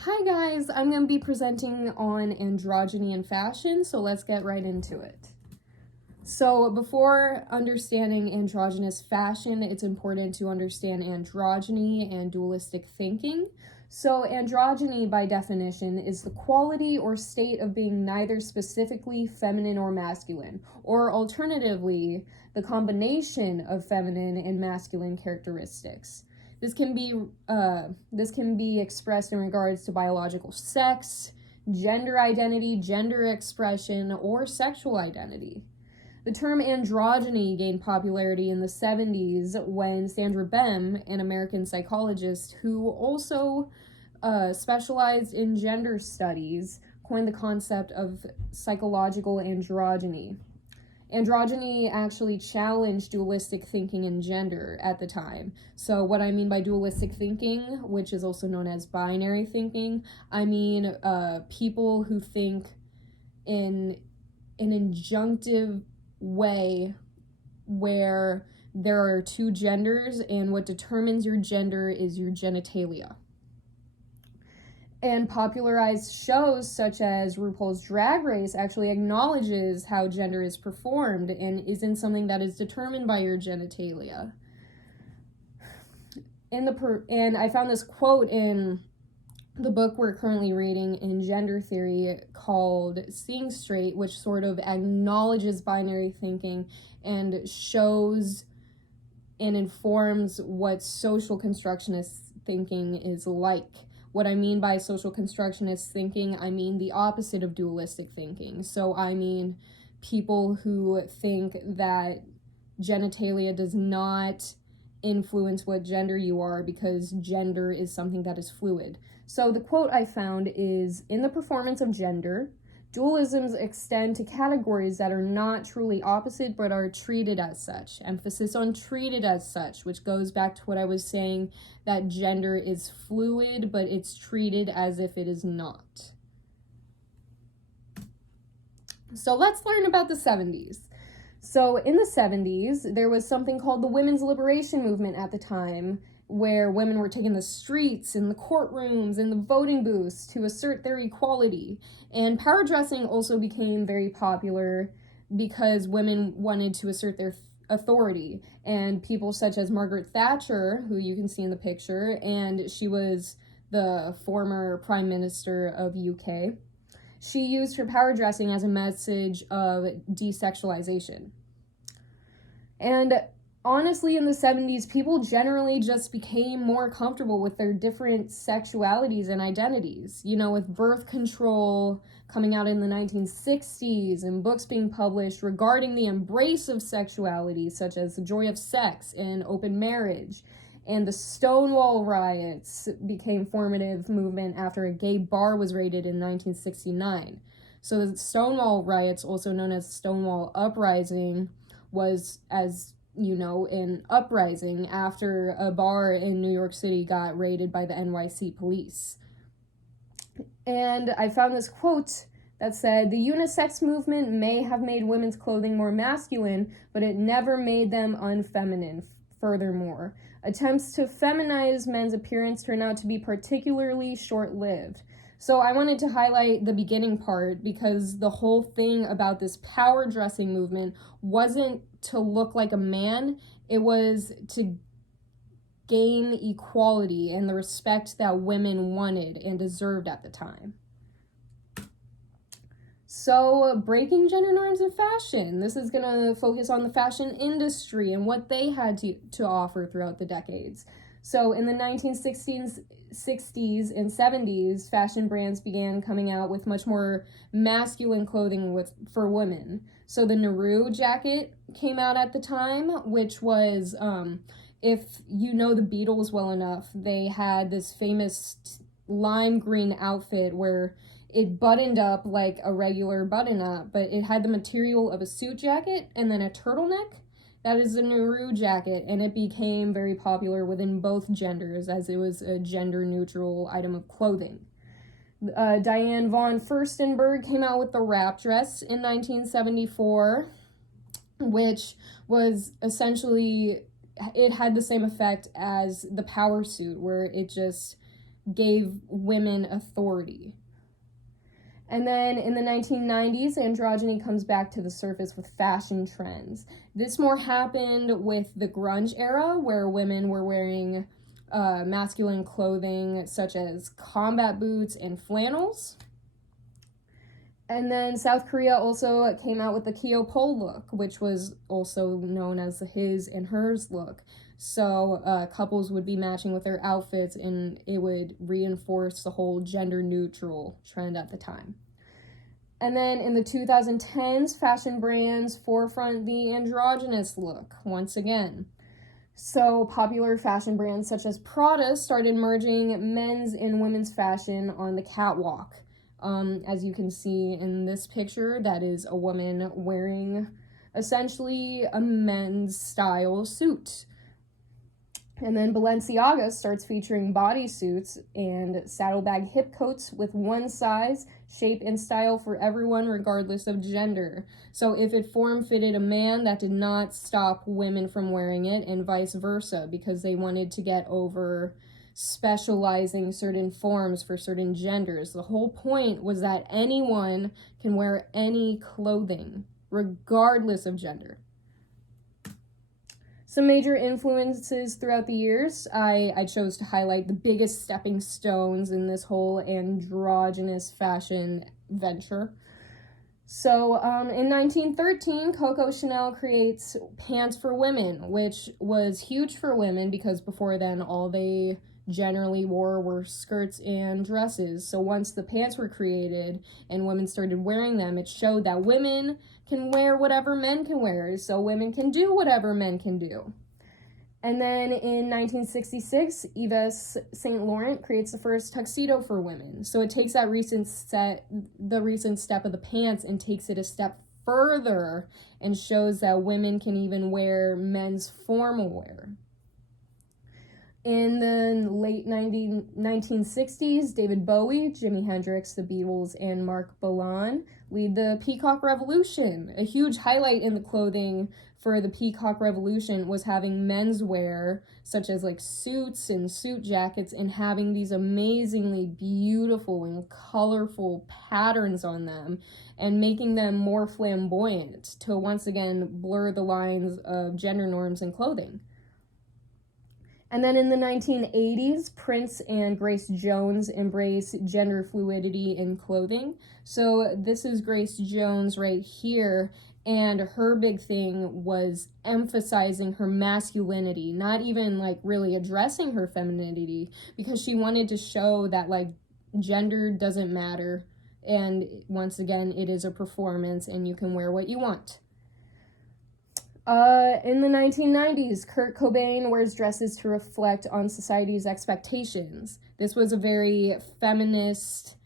Hi guys, I'm going to be presenting on androgyny and fashion, so let's get right into it. So before understanding androgynous fashion, it's important to understand androgyny and dualistic thinking. So androgyny, by definition, is the quality or state of being neither specifically feminine or masculine, or alternatively, the combination of feminine and masculine characteristics. This can be expressed in regards to biological sex, gender identity, gender expression, or sexual identity. The term androgyny gained popularity in the 70s when Sandra Bem, an American psychologist who also specialized in gender studies, coined the concept of psychological androgyny. Androgyny actually challenged dualistic thinking in gender at the time. So what I mean by dualistic thinking, which is also known as binary thinking, I mean people who think in an injunctive way where there are two genders and what determines your gender is your genitalia. And popularized shows such as RuPaul's Drag Race actually acknowledges how gender is performed and isn't something that is determined by your genitalia. And I found this quote in the book we're currently reading in gender theory called Seeing Straight, which sort of acknowledges binary thinking and shows and informs what social constructionist thinking is like. What I mean by social constructionist thinking, I mean the opposite of dualistic thinking. So I mean people who think that genitalia does not influence what gender you are because gender is something that is fluid. So the quote I found is, "In the performance of gender, dualisms extend to categories that are not truly opposite but are treated as such." Emphasis on treated as such, which goes back to what I was saying, that gender is fluid, but it's treated as if it is not. So let's learn about the 70s. So in the 70s, there was something called the women's liberation movement at the time, where women were taking the streets and the courtrooms and the voting booths to assert their equality. And power dressing also became very popular because women wanted to assert their authority. And people such as Margaret Thatcher, who you can see in the picture, and she was the former Prime Minister of UK, she used her power dressing as a message of desexualization. And honestly, in the 70s, people generally just became more comfortable with their different sexualities and identities. You know, with birth control coming out in the 1960s and books being published regarding the embrace of sexuality, such as The Joy of Sex and Open Marriage. And the Stonewall riots became formative movement after a gay bar was raided in 1969. So the Stonewall riots, also known as Stonewall Uprising, was, as you know, an uprising after a bar in New York City got raided by the NYC police. And I found this quote that said, "The unisex movement may have made women's clothing more masculine, but it never made them unfeminine. Furthermore, attempts to feminize men's appearance turn out to be particularly short-lived." So I wanted to highlight the beginning part because the whole thing about this power dressing movement wasn't to look like a man, it was to gain equality and the respect that women wanted and deserved at the time. So, breaking gender norms in fashion. This is going to focus on the fashion industry and what they had to offer throughout the decades. So, in the 1960s and 70s, fashion brands began coming out with much more masculine clothing for women. So, the Naru jacket came out at the time, which was, if you know the Beatles well enough, they had this famous lime green outfit where it buttoned up like a regular button-up, but it had the material of a suit jacket and then a turtleneck. That is the Naru jacket, and it became very popular within both genders as it was a gender-neutral item of clothing. Diane von Furstenberg came out with the wrap dress in 1974, which was essentially, it had the same effect as the power suit, where it just gave women authority. And then in the 1990s, androgyny comes back to the surface with fashion trends. This more happened with the grunge era, where women were wearing masculine clothing such as combat boots and flannels. And then South Korea also came out with the Kyopol look, which was also known as the his and hers look. So couples would be matching with their outfits, and it would reinforce the whole gender neutral trend at the time. And then in the 2010s, fashion brands forefront the androgynous look once again. So popular fashion brands such as Prada started merging men's and women's fashion on the catwalk. As you can see in this picture, that is a woman wearing essentially a men's style suit. And then Balenciaga starts featuring bodysuits and saddlebag hip coats with one size, shape, and style for everyone regardless of gender. So if it form-fitted a man, that did not stop women from wearing it, and vice versa, because they wanted to get over specializing certain forms for certain genders. The whole point was that anyone can wear any clothing, regardless of gender. Some major influences throughout the years, I chose to highlight the biggest stepping stones in this whole androgynous fashion venture. So in 1913, Coco Chanel creates pants for women, which was huge for women because before then all they generally wore were skirts and dresses. So once the pants were created and women started wearing them, it showed that women can wear whatever men can wear, so women can do whatever men can do. And then in 1966, Yves Saint Laurent creates the first tuxedo for women. So it takes that recent step of the pants and takes it a step further and shows that women can even wear men's formal wear. In the late 1960s, David Bowie, Jimi Hendrix, the Beatles, and Marc Bolan lead the Peacock Revolution. A huge highlight in the clothing for the Peacock Revolution was having menswear, such as like suits and suit jackets, and having these amazingly beautiful and colorful patterns on them, and making them more flamboyant to once again blur the lines of gender norms in clothing. And then in the 1980s, Prince and Grace Jones embrace gender fluidity in clothing. So this is Grace Jones right here, and her big thing was emphasizing her masculinity, not even like really addressing her femininity, because she wanted to show that like gender doesn't matter, and once again, it is a performance and you can wear what you want. In the 1990s, Kurt Cobain wears dresses to reflect on society's expectations. This was a very feminist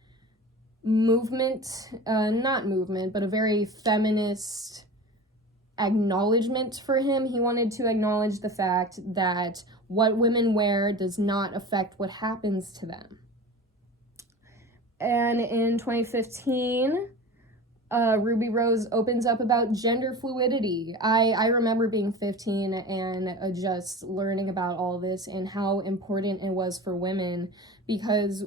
movement, but a very feminist acknowledgement for him. He wanted to acknowledge the fact that what women wear does not affect what happens to them. And in 2015, Ruby Rose opens up about gender fluidity. I remember being 15 and just learning about all this and how important it was for women, because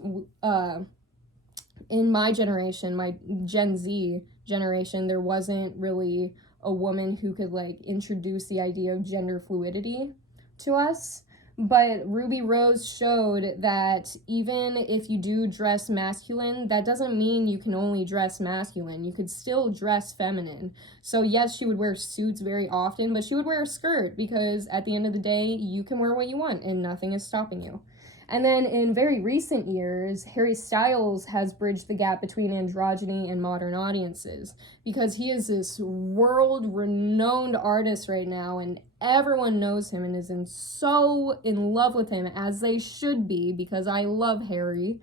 in my generation, my Gen Z generation, there wasn't really a woman who could like introduce the idea of gender fluidity to us. But Ruby Rose showed that even if you do dress masculine, that doesn't mean you can only dress masculine. You could still dress feminine. So yes, she would wear suits very often, but she would wear a skirt because at the end of the day, you can wear what you want and nothing is stopping you. And then in very recent years, Harry Styles has bridged the gap between androgyny and modern audiences, because he is this world-renowned artist right now, and everyone knows him and is so in love with him, as they should be, because I love Harry.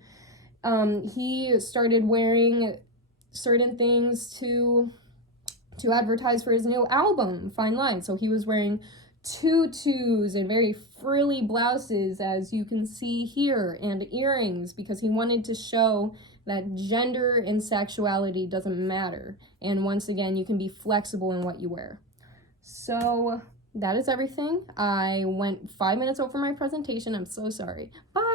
He started wearing certain things to advertise for his new album, Fine Line. So he was wearing tutus and very frilly blouses, as you can see here, and earrings, because he wanted to show that gender and sexuality doesn't matter. And once again, you can be flexible in what you wear. So that is everything. I went 5 minutes over my presentation. I'm so sorry. Bye!